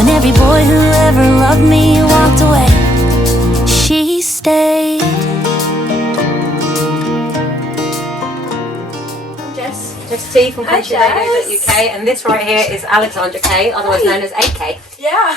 When every boy who ever loved me walked away, she stayed. Jess T from countryradio.uk, and this right here is Alexandra Kay, otherwise known as AK. Yeah.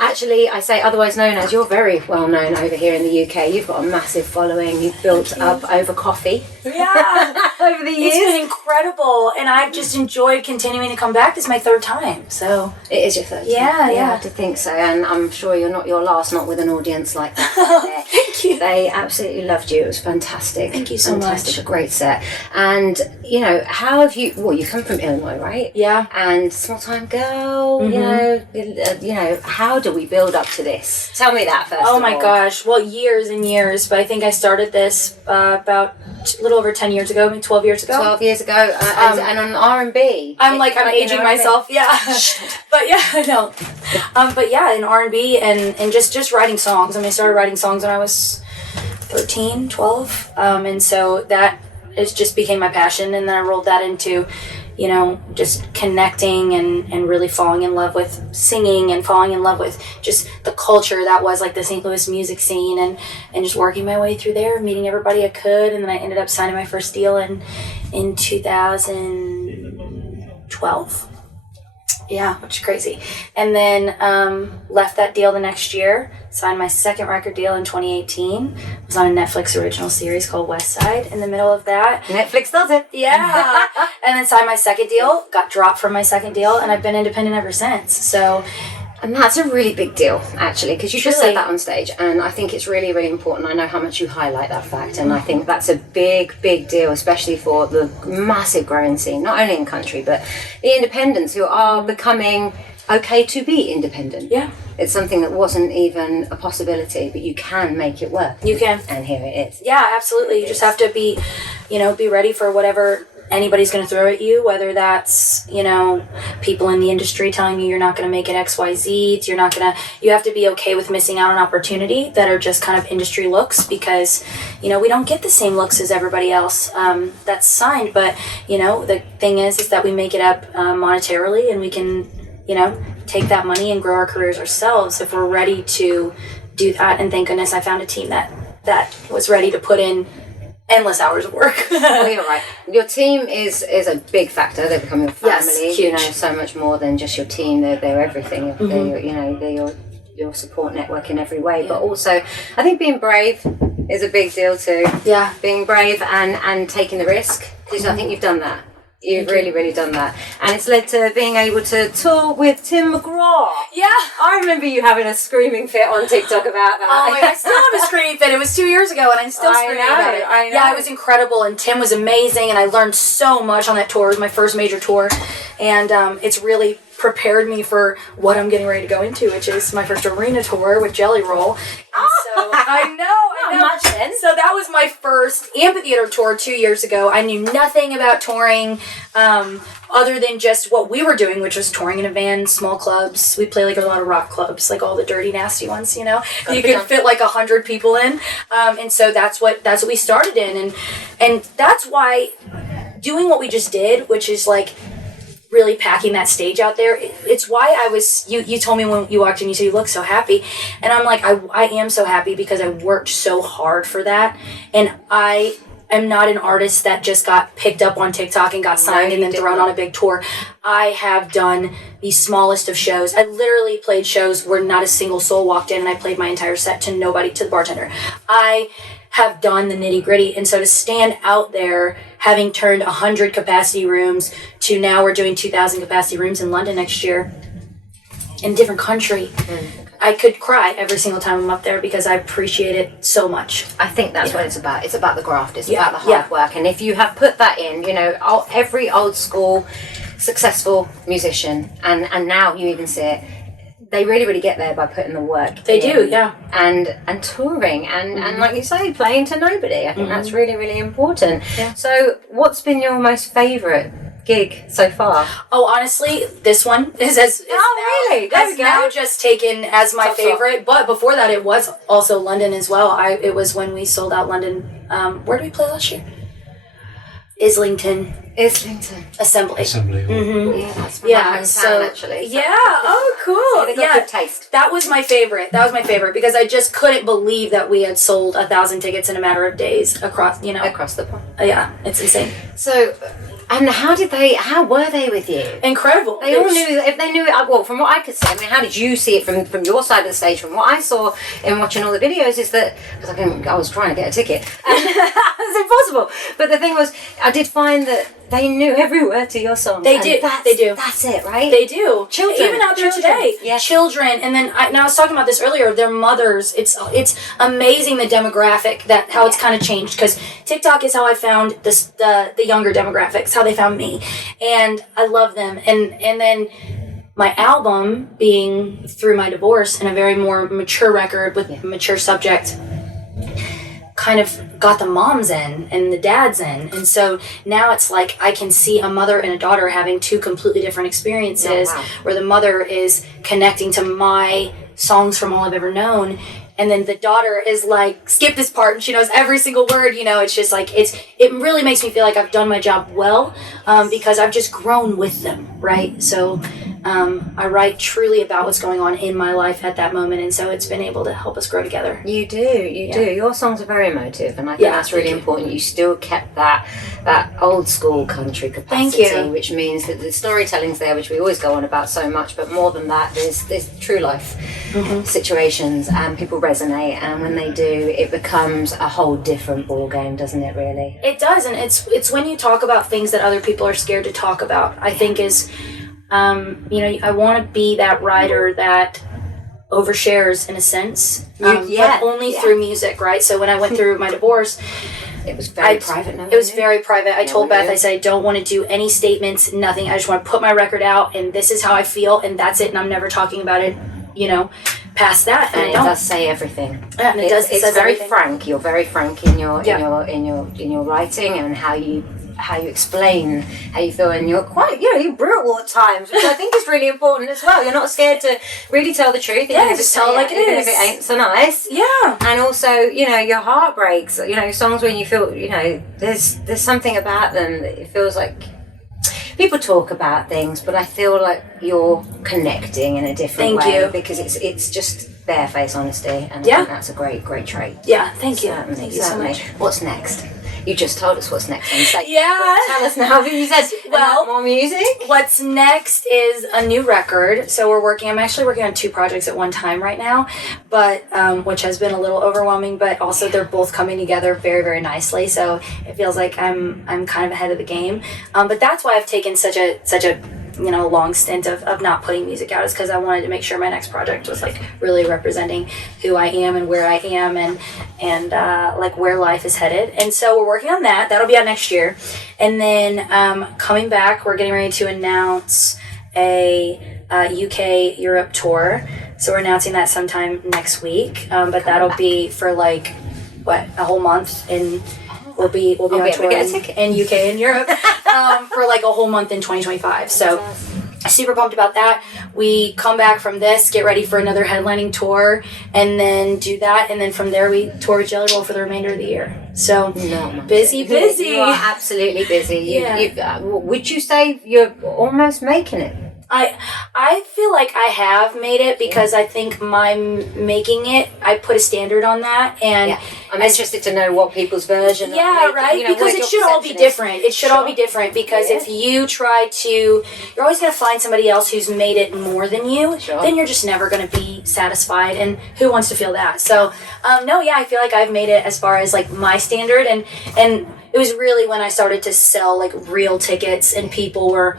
Actually, I say otherwise known as, you're very well known over here in the UK. You've got a massive following. You've built up over coffee. Yeah. Over the years. It's been incredible, and I've just enjoyed continuing to come back. This is my third time, so. It is your third time. Yeah. To think so, and I'm sure you're not your last, not with an audience like that. Thank you. They absolutely loved you. It was fantastic. Thank you so much. A great set. And, you know, how have you, well, you come from Illinois, right? Yeah. And small time girl, you know, how do we build up to this? Tell me that first. Oh my gosh. Well, years and years, but I think I started this about a little over 10 years ago, maybe 12 years ago. 12 years ago, and on R&B. I'm aging myself, yeah. But yeah, I know. But yeah, in R&B and just writing songs. I mean, I started writing songs when I was 13, 12. And so that just became my passion. And then I rolled that into, you know, just connecting and really falling in love with singing and falling in love with just the culture that was like the St. Louis music scene and just working my way through there, meeting everybody I could. And then I ended up signing my first deal in 2012. Yeah, which is crazy. And then left that deal the next year, signed my second record deal in 2018. Was on a Netflix original series called West Side in the middle of that. Netflix does it. Yeah. And then signed my second deal, got dropped from my second deal, and I've been independent ever since. So... And that's a really big deal, actually, because you just said that on stage, and I think it's really, really important. I know how much you highlight that fact, and I think that's a big, big deal, especially for the massive growing scene, not only in country, but the independents who are becoming okay to be independent. Yeah. It's something that wasn't even a possibility, but you can make it work. You can. And here it is. Yeah, absolutely. You just have to be, you know, be ready for whatever anybody's going to throw at you, whether that's, you know, people in the industry telling you you're not going to make it XYZ, you have to be okay with missing out on opportunity that are just kind of industry looks, because, you know, we don't get the same looks as everybody else that's signed, but, you know, the thing is that we make it up monetarily, and we can, you know, take that money and grow our careers ourselves if we're ready to do that. And thank goodness I found a team that was ready to put in endless hours of work. Well, you're right. Your team is a big factor. They become your family. Yes, huge. You know, so much more than just your team. They're everything. They're your support network in every way. Yeah. But also, I think being brave is a big deal too. Yeah. Being brave and taking the risk, because I think you've done that. You've really, really done that. And it's led to being able to tour with Tim McGraw. Yeah. I remember you having a screaming fit on TikTok about that. Oh my God, I still have a screaming fit. It was 2 years ago and I'm still screaming about it. I know. Yeah, it was incredible, and Tim was amazing, and I learned so much on that tour. It was my first major tour, and it's really prepared me for what I'm getting ready to go into, which is my first arena tour with Jelly Roll. And so I know. Not much then. So that was my first amphitheater tour 2 years ago. I knew nothing about touring, other than just what we were doing, which was touring in a van, small clubs. We play like a lot of rock clubs, like all the dirty, nasty ones, you know. You could fit like 100 people in, and so that's what we started in, and that's why doing what we just did, which is like really packing that stage out there. It's why I was, you told me when you walked in, you said you look so happy. And I'm like, I am so happy because I worked so hard for that. And I am not an artist that just got picked up on TikTok and got signed and then thrown on a big tour. I have done the smallest of shows. I literally played shows where not a single soul walked in, and I played my entire set to nobody, to the bartender. I have done the nitty gritty. And so to stand out there, having turned 100 capacity rooms to now we're doing 2,000 capacity rooms in London next year in a different country. I could cry every single time I'm up there because I appreciate it so much. I think that's what it's about. It's about the graft. It's about the hard work. And if you have put that in, you know, every old school successful musician, and now you even see it, they really, really get there by putting the work They in. do, yeah. And touring and like you say, playing to nobody. I think that's really, really important. Yeah. So what's been your most favourite gig so far? Oh, honestly, this one is now just taken as my favorite. But before that, it was also London as well. It was when we sold out London. Where did we play last year? Islington Assembly. Mm-hmm. Yeah, that's my hometown, actually. Yeah. Oh, cool. They got good taste. That was my favorite. Because I just couldn't believe that we had sold 1,000 tickets in a matter of days across the pond. Yeah, it's insane. So, and how were they with you? Incredible. They all knew, if they knew it, well, from what I could see, I mean, how did you see it from your side of the stage? From what I saw in watching all the videos is that, because I was trying to get a ticket, it was impossible. But the thing was, I did find that they knew every word to your song. They do. They do. That's it, right? They do. Children. Even out there today. Yes. Children. And then I was talking about this earlier, their mothers. It's amazing the demographic, how it's kind of changed. Because TikTok is how I found the younger demographics, how they found me. And I love them. And then my album being through my divorce and a very more mature record with a mature subject kind of got the moms in and the dads in. And so now it's like I can see a mother and a daughter having two completely different experiences where the mother is connecting to my songs from all I've ever known. And then the daughter is like, skip this part, and she knows every single word. It's just like, it really makes me feel like I've done my job well, because I've just grown with them, right? So I write truly about what's going on in my life at that moment, and so it's been able to help us grow together. You do. Your songs are very emotive, and I think that's really important. You still kept that old school country capacity, Thank you. Which means that the storytelling's there, which we always go on about so much, but more than that, there's true life situations, and people resonate, and when they do, it becomes a whole different ball game, doesn't it? Really, it does. And it's when you talk about things that other people are scared to talk about, I think is I want to be that writer that overshares in a sense, but only through music, right? So when I went through my divorce, it was very private. It was very private. I told Beth, I said, I don't want to do any statements, nothing. I just want to put my record out, and this is how I feel, and that's it. And I'm never talking about it, past that. And it does say everything. Yeah, and it's very everything. Frank. You're very frank in your writing and how you explain how you feel, and you're quite you're brutal at times, which I think is really important as well. You're not scared to really tell the truth, even if just tell it like it is, if it ain't so nice. Yeah. And also, your heart breaks. Songs when you feel there's something about them that it feels like people talk about things, but I feel like you're connecting in a different way because it's just barefaced honesty, and I think that's a great trait. Yeah, thank you. Certainly. So much. What's next? You just told us what's next on stage. Yeah. Tell us now. You said more music. What's next is a new record. So I'm actually working on 2 projects at one time right now, but which has been a little overwhelming, but also they're both coming together very, very nicely. So it feels like I'm kind of ahead of the game. But that's why I've taken such a long stint of not putting music out, is because I wanted to make sure my next project was like really representing who I am and where I am and like where life is headed. And so we're working on that. That'll be out next year. And then coming back, we're getting ready to announce a UK Europe tour. So we're announcing that sometime next week. But that'll be for like a whole month, and we'll be on tour in UK and Europe for like a whole month in 2025. So super pumped about that. We come back from this, get ready for another headlining tour, and then do that. And then from there, we tour with Jelly Roll for the remainder of the year. So busy. You are absolutely busy. Would you say you're almost making it? I feel like I have made it, because I think my making it, I put a standard on that, and I'm interested to know what people's version. Right. Because it should all be different. It should all be different, because if you try to, you're always going to find somebody else who's made it more than you. Then you're just never going to be satisfied, and who wants to feel that? So, I feel like I've made it as far as like my standard, and it was really when I started to sell like real tickets, and people were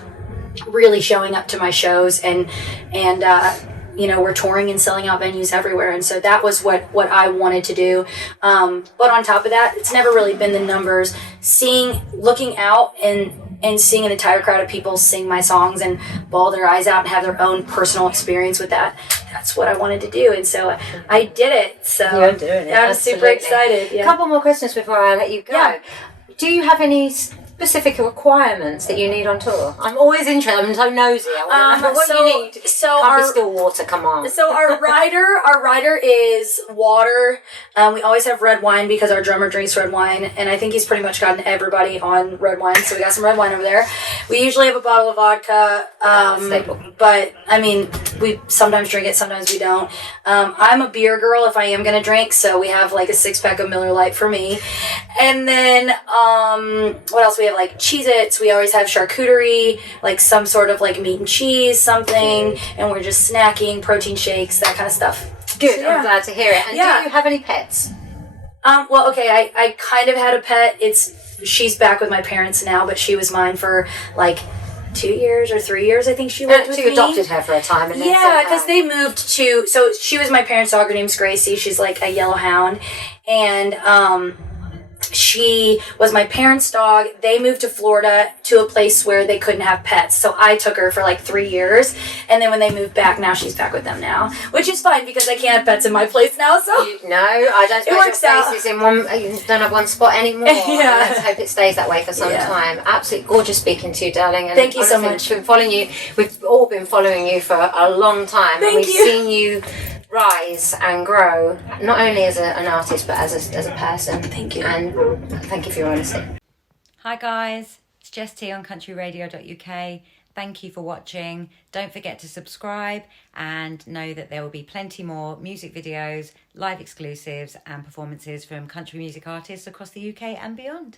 really showing up to my shows, and we're touring and selling out venues everywhere, and so that was what I wanted to do. But on top of that, it's never really been the numbers. Looking out and seeing an entire crowd of people sing my songs and bawl their eyes out and have their own personal experience with that. That's what I wanted to do, and so I did it. So you're doing it. I'm super excited. A couple more questions before I let you go. Yeah. Do you have any specific requirements that you need on tour? I'm always interested. I'm so nosy. I want to know what you need. So Can't be still water. Come on. So our rider is water. We always have red wine because our drummer drinks red wine, and I think he's pretty much gotten everybody on red wine. So we got some red wine over there. We usually have a bottle of vodka. Staple. But I mean, we sometimes drink it, sometimes we don't. I'm a beer girl if I am going to drink, so we have like a 6-pack of Miller Lite for me. And then, what else? We have like Cheez-Its, we always have charcuterie, like some sort of like meat and cheese, something, and we're just snacking, protein shakes, that kind of stuff. Good, So, yeah. I'm glad to hear it. And do you have any pets? Well, okay, I kind of had a pet. She's back with my parents now, but she was mine for like 2 years or 3 years, I think she lived with me. You adopted her for a time. And yeah, because they moved to... So she was my parents' dog. Her name's Gracie. She's like a yellow hound. And she was my parents' dog. They moved to Florida to a place where they couldn't have pets. So I took her for like 3 years. And then when they moved back, now she's back with them now. Which is fine because I can't have pets in my place now. So no, I don't suppose works your out. place is in one... You don't have one spot anymore. Yeah. Let's hope it stays that way for some time. Absolutely gorgeous speaking to you, darling. And thank you so honestly, much. Been following you. We've all been following you for a long time. Thank and we've you. seen you rise and grow, not only as an artist, but as a person. Thank you. And thank you for your honesty. Hi guys, it's Jess T on countryradio.uk. Thank you for watching. Don't forget to subscribe and know that there will be plenty more music videos, live exclusives and performances from country music artists across the UK and beyond.